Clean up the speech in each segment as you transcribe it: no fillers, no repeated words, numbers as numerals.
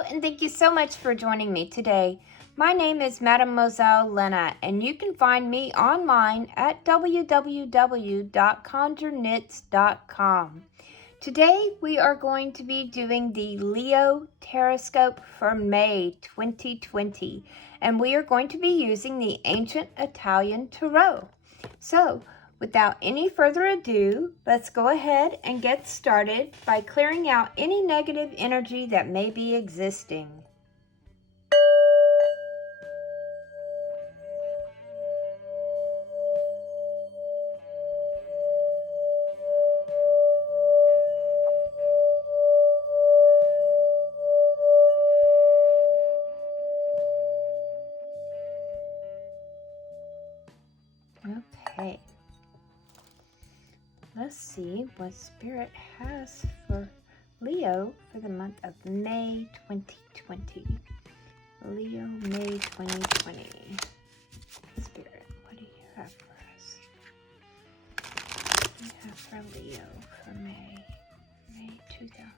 Hello, and thank you so much for joining me today. My name is Mademoiselle Lynna, and you can find me online at www.conjureknits.com. Today, we are going to be doing the Leo TarotScope for May 2020, and we are going to be using the Ancient Italian Tarot. So, without any further ado, let's go ahead and get started by clearing out any negative energy that may be existing. Okay. Let's see what Spirit has for Leo for the month of May 2020. Leo, May 2020. Spirit, what do you have for us? What do you have for Leo for May 2020?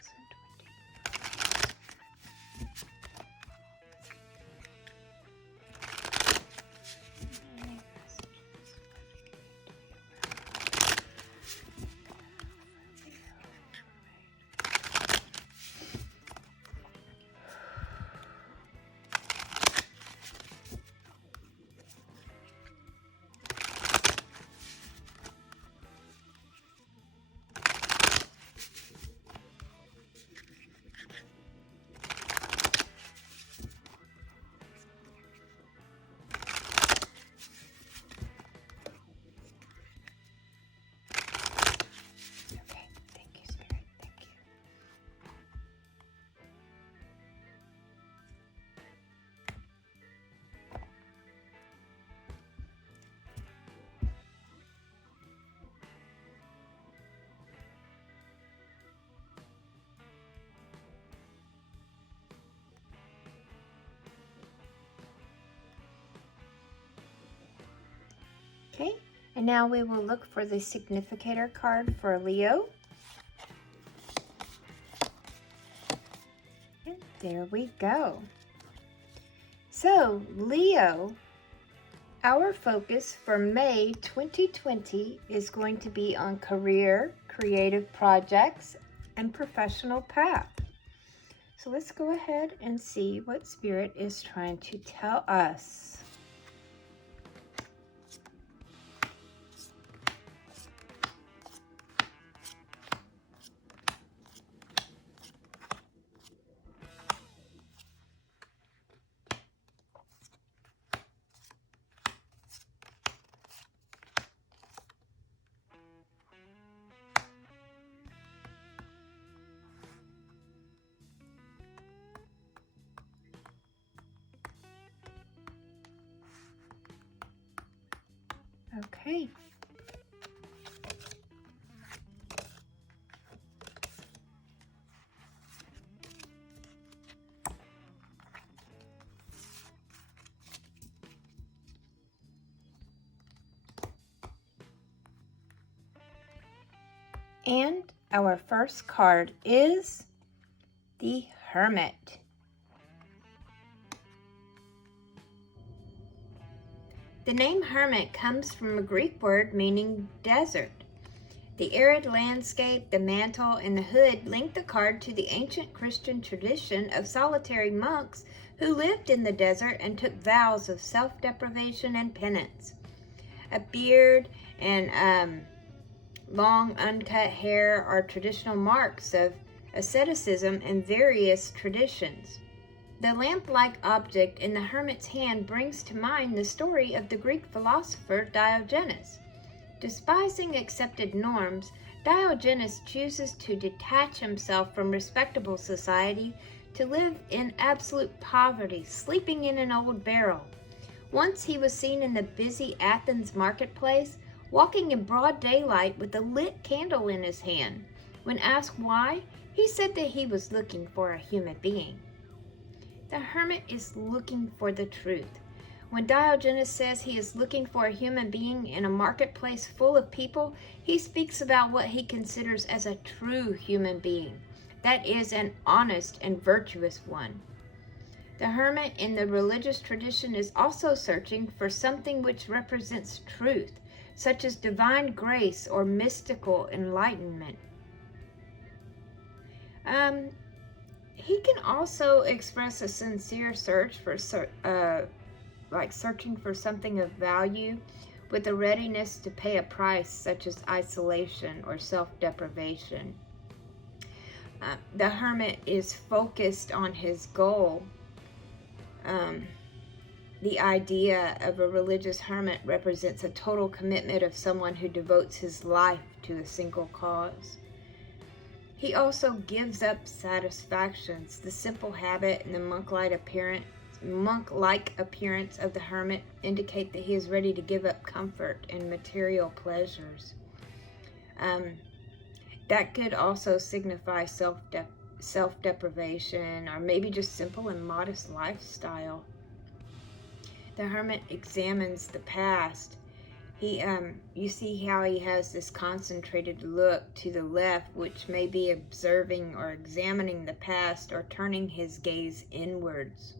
Okay, and now we will look for the significator card for Leo. And there we go. So, Leo, our focus for May 2020 is going to be on career, creative projects, and professional path. So let's go ahead and see what Spirit is trying to tell us. Okay. And our first card is the Hermit. The name Hermit comes from a Greek word meaning desert. The arid landscape, the mantle, and the hood link the card to the ancient Christian tradition of solitary monks who lived in the desert and took vows of self-deprivation and penance. A beard and long uncut hair are traditional marks of asceticism in various traditions. The lamp-like object in the hermit's hand brings to mind the story of the Greek philosopher Diogenes. Despising accepted norms, Diogenes chooses to detach himself from respectable society to live in absolute poverty, sleeping in an old barrel. Once he was seen in the busy Athens marketplace, walking in broad daylight with a lit candle in his hand. When asked why, he said that he was looking for a human being. The hermit is looking for the truth. When Diogenes says he is looking for a human being in a marketplace full of people, he speaks about what he considers as a true human being, that is, an honest and virtuous one. The hermit in the religious tradition is also searching for something which represents truth, such as divine grace or mystical enlightenment. He can also express a sincere search for, like searching for something of value, with a readiness to pay a price, such as isolation or self-deprivation. The hermit is focused on his goal. The idea of a religious hermit represents a total commitment of someone who devotes his life to a single cause. He also gives up satisfactions. The simple habit and the monk-like appearance of the hermit indicate that he is ready to give up comfort and material pleasures. That could also signify self-deprivation, or maybe just simple and modest lifestyle. The hermit examines the past. You see how he has this concentrated look to the left, which may be observing or examining the past or turning his gaze inwards.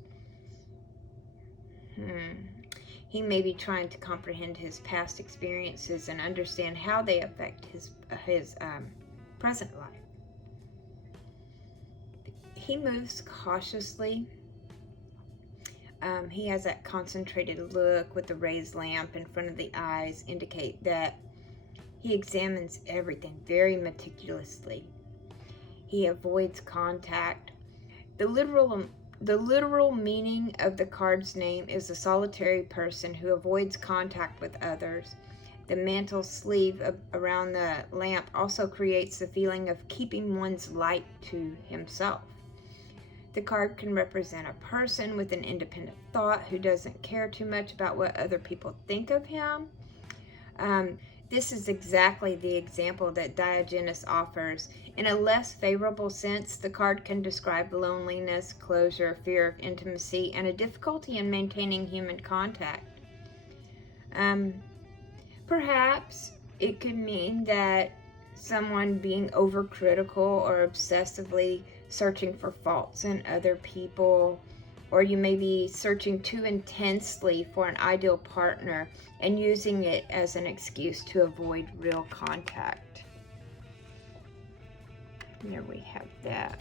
He may be trying to comprehend his past experiences and understand how they affect his present life. He moves cautiously. He has that concentrated look with the raised lamp in front of the eyes, indicate that he examines everything very meticulously. He avoids contact. The literal meaning of the card's name is a solitary person who avoids contact with others. The mantle sleeve around the lamp also creates the feeling of keeping one's light to himself. The card can represent a person with an independent thought who doesn't care too much about what other people think of him. This is exactly the example that Diogenes offers. In a less favorable sense, the card can describe loneliness, closure, fear of intimacy, and a difficulty in maintaining human contact. Perhaps it could mean that someone being overcritical or obsessively searching for faults in other people, or you may be searching too intensely for an ideal partner and using it as an excuse to avoid real contact. There we have that.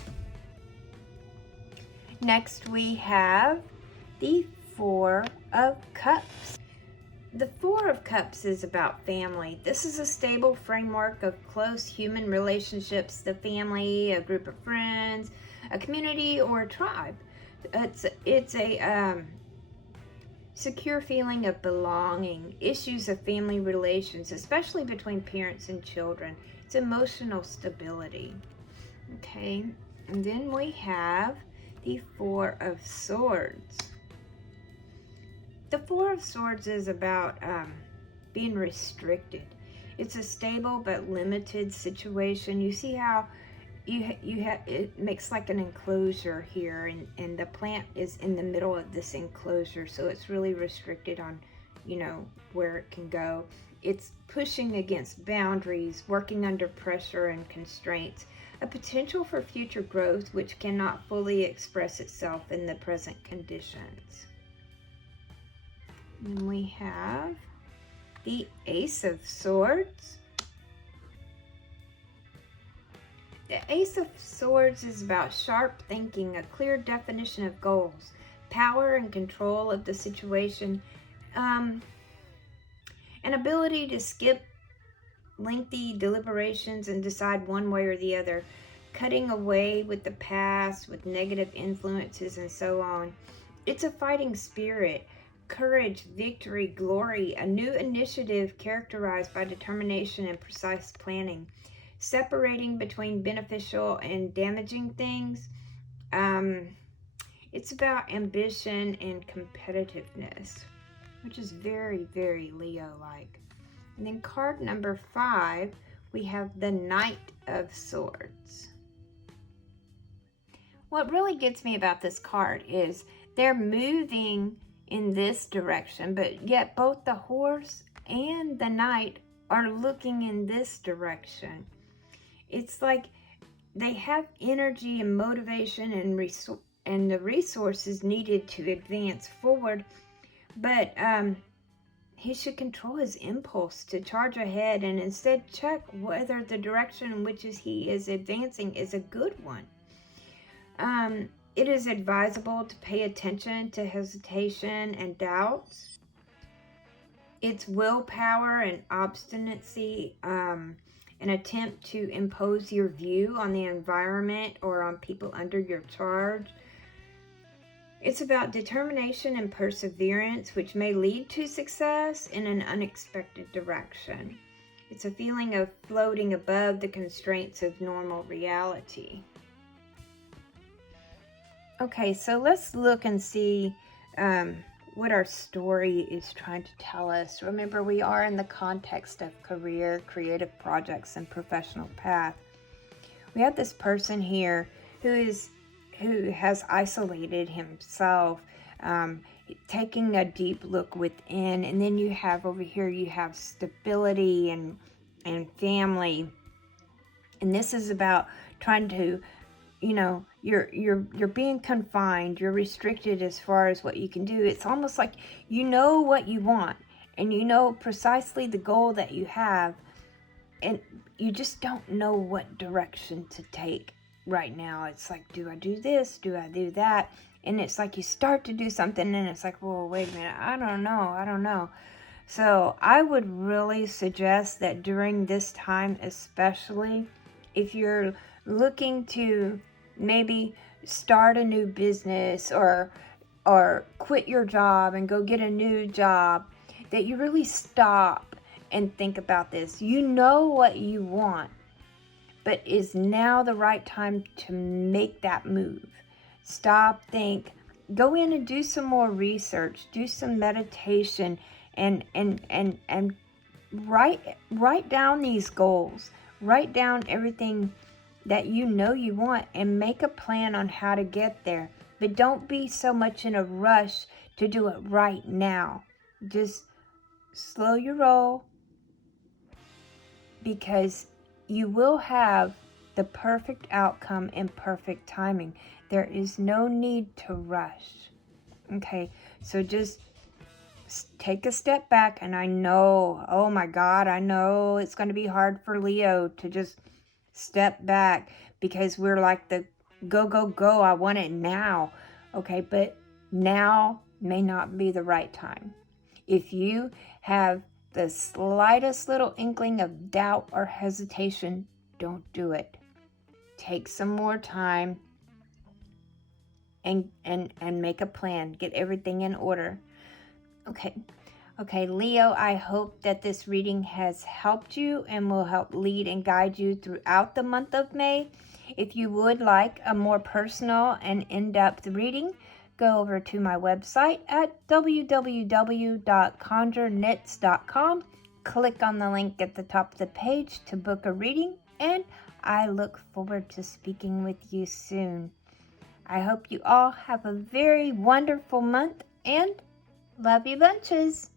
Next we have the Four of Cups. The Four of Cups is about family. This is a stable framework of close human relationships, the family, a group of friends, a community, or a tribe. It's a secure feeling of belonging, issues of family relations, especially between parents and children. It's emotional stability. Okay, and then we have the Four of Swords. The Four of Swords is about being restricted. It's a stable but limited situation. You see how you have it makes like an enclosure here, and the plant is in the middle of this enclosure, so it's really restricted on, where it can go. It's pushing against boundaries, working under pressure and constraints, a potential for future growth which cannot fully express itself in the present conditions. And we have the Ace of Swords. The Ace of Swords is about sharp thinking, a clear definition of goals, power and control of the situation, an ability to skip lengthy deliberations and decide one way or the other, cutting away with the past, with negative influences, and so on. It's a fighting spirit. Courage, victory, glory, a new initiative characterized by determination and precise planning, separating between beneficial and damaging things. It's about ambition and competitiveness, which is very, very Leo-like. And then card number 5, we have the Knight of Swords. What really gets me about this card is they're moving in this direction, but yet both the horse and the knight are looking in this direction. It's like they have energy and motivation and the resources needed to advance forward. But he should control his impulse to charge ahead and instead check whether the direction in which he is advancing is a good one. It is advisable to pay attention to hesitation and doubts. It's willpower and obstinacy, an attempt to impose your view on the environment or on people under your charge. It's about determination and perseverance, which may lead to success in an unexpected direction. It's a feeling of floating above the constraints of normal reality. Okay, so let's look and see what our story is trying to tell us. Remember, we are in the context of career, creative projects, and professional path. We have this person here who has isolated himself, taking a deep look within. And then you have over here, you have stability and family. And this is about trying to, you're being confined, you're restricted as far as what you can do. It's almost like you know what you want and you know precisely the goal that you have, and you just don't know what direction to take right now. It's like, do I do this? Do I do that? And it's like you start to do something and it's like, well, wait a minute, I don't know. So I would really suggest that during this time, especially if you're looking to maybe start a new business or quit your job and go get a new job, that you really stop and think about this. You know what you want, but is now the right time to make that move? Stop, think, go in and do some more research, do some meditation, and write down these goals. Write down everything that you know you want and make a plan on how to get there. But don't be so much in a rush to do it right now. Just slow your roll, because you will have the perfect outcome in perfect timing. There is no need to rush. Okay, so just take a step back. And I know, oh my God, I know it's going to be hard for Leo to just step back, because we're like the go, I want it now. Okay, but now may not be the right time. If you have the slightest little inkling of doubt or hesitation, don't do it. Take some more time and make a plan. Get everything in order. Okay, Leo, I hope that this reading has helped you and will help lead and guide you throughout the month of May. If you would like a more personal and in-depth reading, go over to my website at www.conjureknits.com. Click on the link at the top of the page to book a reading, and I look forward to speaking with you soon. I hope you all have a very wonderful month, and love you bunches.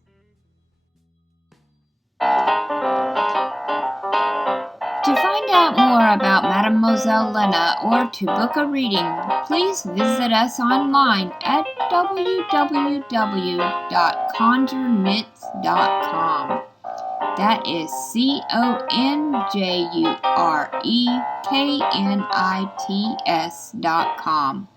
To find out more about Mademoiselle Lynna or to book a reading, please visit us online at www.conjureknits.com. That is CONJUREKNITS.com.